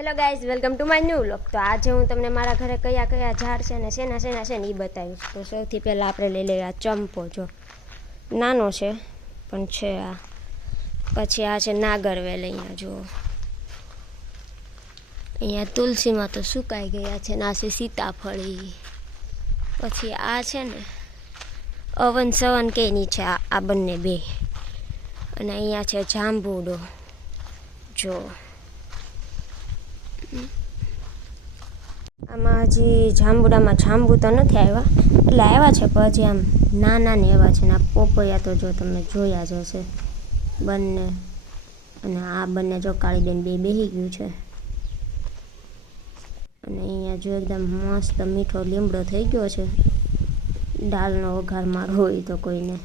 Hello guys, welcome to my new vlog. તો આજે હું તમને મારા ઘરે કયા કયા ઝાડ છે ને શેના છે ને એ બતાવીશ. તો સૌથી પહેલાં આપણે લઈ લઈએ આ ચંપો. જો નાનો છે પણ છે આ. પછી આ છે નાગરવેલ. અહીંયા જો અહીંયા તુલસીમાં તો સુકાઈ ગયા છે ને આ છે સીતાફળી. પછી આ છે ને અવન સવન કેની છે આ બંને બે. અને અહીંયા છે જાંબુડો. જો આમાં હજી જાંબુડામાં જાંબુ તો નથી આવ્યા, એટલે આવ્યા છે પણ હજી આમ નાના ને એવા છે ને આ પોપૈયા તો જો તમે જોયા જ હશે બંને. અને આ બંને જો કાળીબેન બે બેસી ગયું છે. અને અહીંયા જો એકદમ મસ્ત મીઠો લીમડો થઈ ગયો છે. દાળનો વઘાર મારો હોય તો કોઈને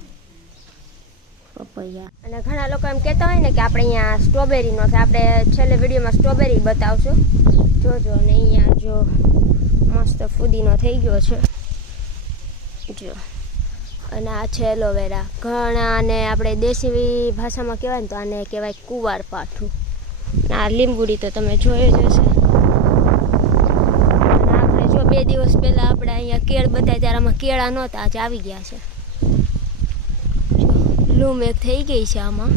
પપૈયા. અને ઘણા લોકો એમ કહેતા હોય ને કે આપણે અહીંયા સ્ટ્રોબેરીનો છે, આપણે છેલ્લે વિડીયોમાં સ્ટ્રોબેરી બતાવશું જોજો. અને અહીંયા જો મસ્ત ફુદીનો થઈ ગયો છે જો. અને આ છે એલોવેરા. ઘણા ને આપણે દેશી ભાષામાં કહેવાય ને તો આને કહેવાય કુંવાર પાઠું. આ લીંબુડી તો તમે જોઈ જ હશે. આપણે જો 2 દિવસ પહેલાં આપણે અહીંયા કેળ બતાવ્યા ત્યારે આમાં કેળા નહોતા, આજે આવી ગયા છે. લૂમ એક થઈ ગઈ છે આમાં.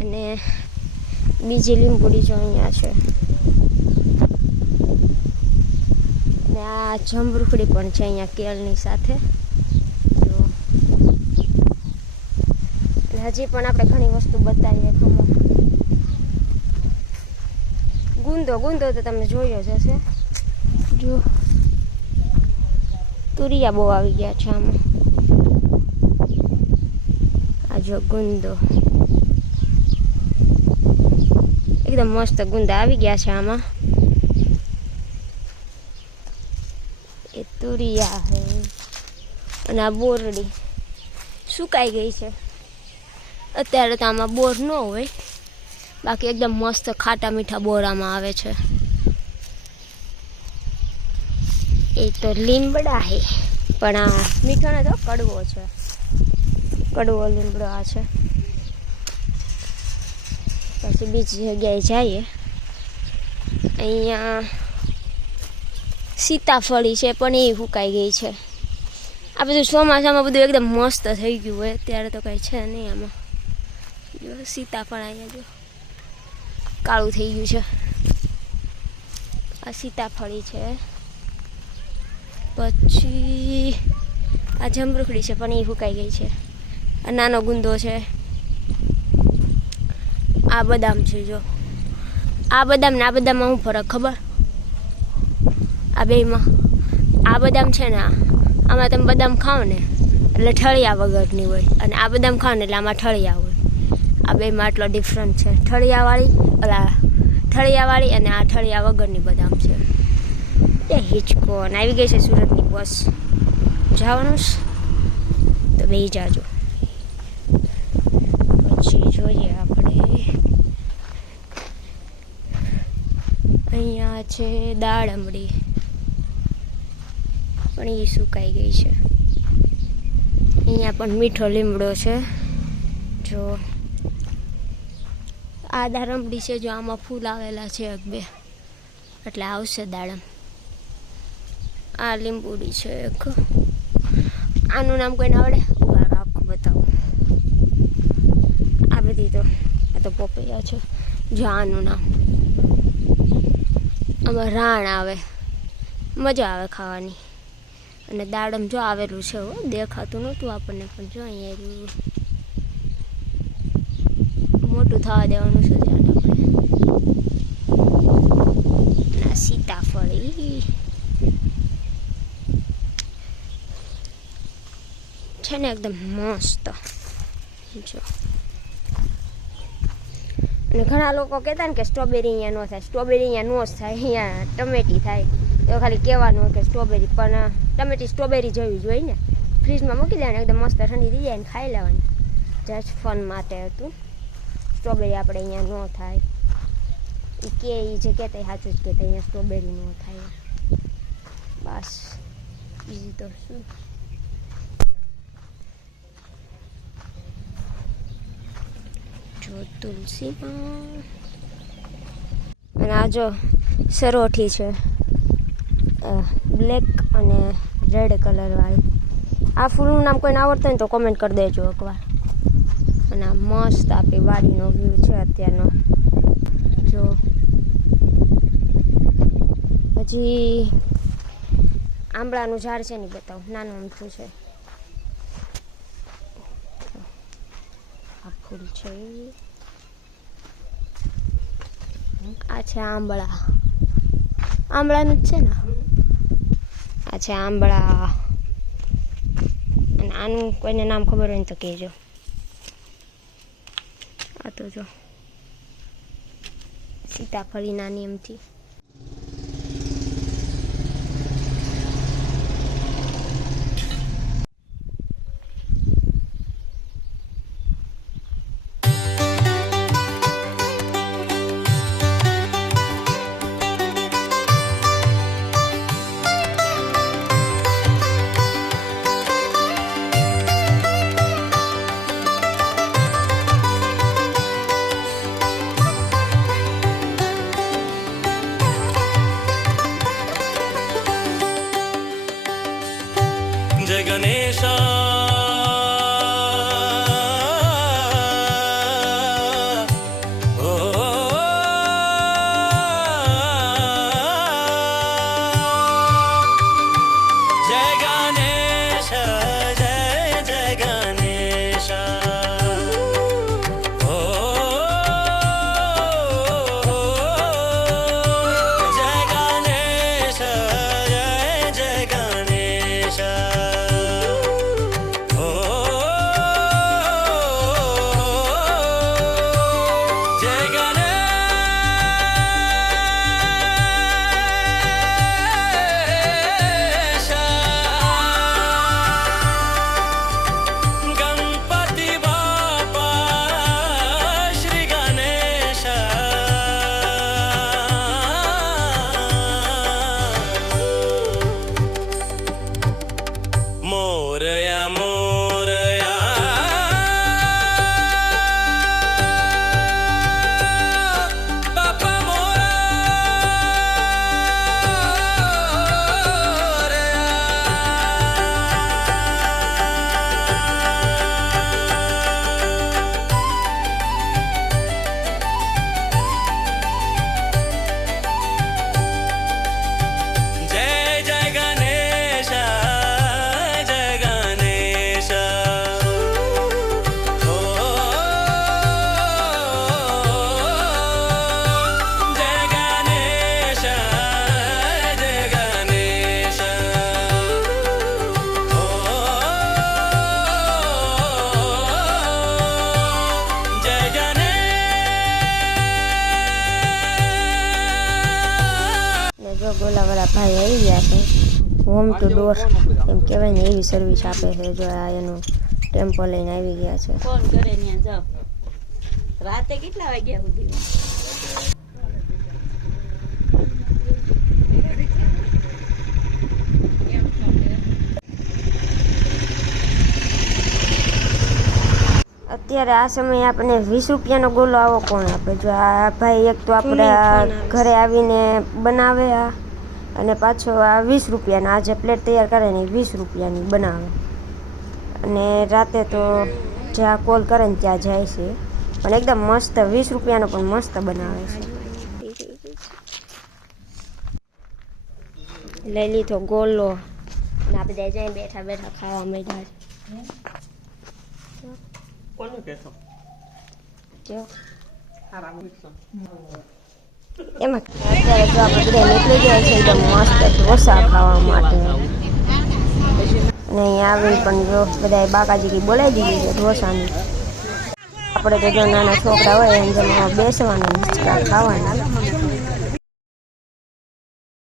અને બીજી લીંબુડી જો અહીંયા છે. અને આ જમરૂખડી પણ છે અહીંયા કેળની સાથે. અને હજી પણ આપણે ઘણી વસ્તુ બતાવીએ. ગુંદો તો તમે જોયો જ હશે. જો તુરિયા બહુ આવી ગયા છે આમાં. આ જો ગુંદો એકદમ મસ્ત ગુંદા આવી ગયા છે આમાં. એ તુરિયા હે. અને આ બોરડી સુકાઈ ગઈ છે અત્યારે તો આમાં બોર ન હોય, બાકી એકદમ મસ્ત ખાટા મીઠા બોરામાં આવે છે. એ તો લીમડા હે પણ આ મીઠો ને તો કડવો છે. કડવો લીમડો આ છે. પછી બીજી જગ્યાએ જઈએ. અહીંયા સીતાફળી છે પણ એ સુકાઈ ગઈ છે. આ બધું ચોમાસામાં બધું એકદમ મસ્ત થઈ ગયું હોય, અત્યારે તો કંઈ છે નહીં આમાં. જો સીતાફળ અહીંયા જો કાળું થઈ ગયું છે. આ સીતાફળી છે. પછી આ જમરૂખડી છે પણ એ સુકાઈ ગઈ છે. આ નાનો ગુંદો છે. આ બદામ છે. જો આ બદામ ને આ બદામમાં શું ફરક ખબર? આ બેમાં આ બદામ છે ને આમાં તમે બદામ ખાઓ ને એટલે ઠળિયા વગરની હોય, અને આ બદામ ખાઓ ને એટલે આમાં ઠળિયા હોય. આ બેમાં આટલો ડિફરન્ટ છે. ઠળિયાવાળી અને આ ઠળિયા વગરની બદામ છે. એ હિચકો અને આવી ગઈ છે સુરતની બસ. જવાનું તો બેસી જાજો. પછી જોઈએ આપણે અહીંયા છે દાડમડી પણ એ સુકાઈ ગઈ છે. અહીંયા પણ મીઠો લીમડો છે. જો આ દાડમડી છે. જો આમાં ફૂલ આવેલા છે 1-2 એટલે આવશે દાડમ. આ લીંબુડી છે એક. આનું નામ કોઈને આવડે? આખું બતાવું. આ બધી તો આ તો પોપૈયા છે. જો આનું નામ આમાં રાણ આવે, મજા આવે ખાવાની. અને દાડમ જો આવેલું છે, દેખાતું નહોતું આપણને પણ જો અહીંયા મોટું થવા દેવાનું છે ત્યારે આપણે. ના સીતાફળી છે ને એકદમ મસ્ત જો. અને ઘણા લોકો કહેતા ને કે સ્ટ્રોબેરી અહીંયા ન થાય. સ્ટ્રોબેરી અહીંયા ન થાય, અહીંયા ટમેટી થાય. તો ખાલી કહેવાનું હોય કે સ્ટ્રોબેરી, પણ ટમેટી સ્ટ્રોબેરી જેવી જ હોય ને. ફ્રીજમાં મૂકી દેવાની, એકદમ મસ્ત ઠંડી થઈ જાય ને ખાઈ લેવાની. જસ્ટ ફન માટે હતું. સ્ટ્રોબેરી આપણે અહીંયા ન થાય એ કે એ જે કહેતા સાચું જ કહેતા, અહીંયા સ્ટ્રોબેરી ન થાય બસ. બીજી તો શું. જો તુલસીમાં અને આ જો સરોઠી છે બ્લેક અને રેડ કલરવાળી. આ ફૂલનું નામ કોઈને આવડતું હોય ને તો કોમેન્ટ કરી દેજો એકવાર. અને આ મસ્ત આપણી વાડીનો વ્યૂ છે અત્યારનો. જો હજી આંબળાનું ઝાડ છે ને બતાવું, નાનું અમથું છે. આ ફૂલ છે, આ છે આંબળા, આંબળાનું જ છે ને. આ છે આંબળા. અને આનું કોઈને નામ ખબર હોય ને તો કહેજો. આ તો જો સીતાફળી નાની એમથી. जय गणेशा ओ जय गणेश जय जय गणेश ओ जय गणेश जय जय गणेश मोरया मोरया बापा जय जय गणेश जय गणेश ओ जय गणेश जय गणेश ओ जय गणेश ને જો ગોલાવાળા ભાઈ આવી ગયા છે. હોમ ટુ ડોર એમ કહેવાય ને એવી સર્વિસ આપે છે. જો આ એનું ટેમ્પો લઈને આવી ગયા છે. ફોન કરે ત્યાં જાઓ. રાતે કેટલા વાગ્યા સુધી? અત્યારે આ સમયે આપણને 20 રૂપિયાનો ગોલો આવો કોણ આપે? જો આ ભાઈ એક તો આપણે ઘરે આવીને બનાવે આ, અને પાછો આ 20 રૂપિયાના આ જે પ્લેટ તૈયાર કરે ને 20 રૂપિયાની બનાવે. અને રાતે તો જ્યાં કોલ કરે ને ત્યાં જાય છે. પણ એકદમ મસ્ત 20 રૂપિયાનો પણ મસ્ત બનાવે છે. લઈ લીધો ગોલો અને આપણે બધા બેઠા બેઠા ખાવા માંડ્યા છે. કોનું કહેશો જો એમાં અત્યારે જો આપણે બધા નીકળી ગયા છે એકદમ મસ્ત ઢોસા ખાવા માટે. અને અહીંયા આવી પણ જો બધા બાકાજી બોલાવી દીધી છે ઢોસાની. આપણે તો જો નાના છોકરા હોય એમ જેમાં બેસવાનું હિંચકા ખાવાના.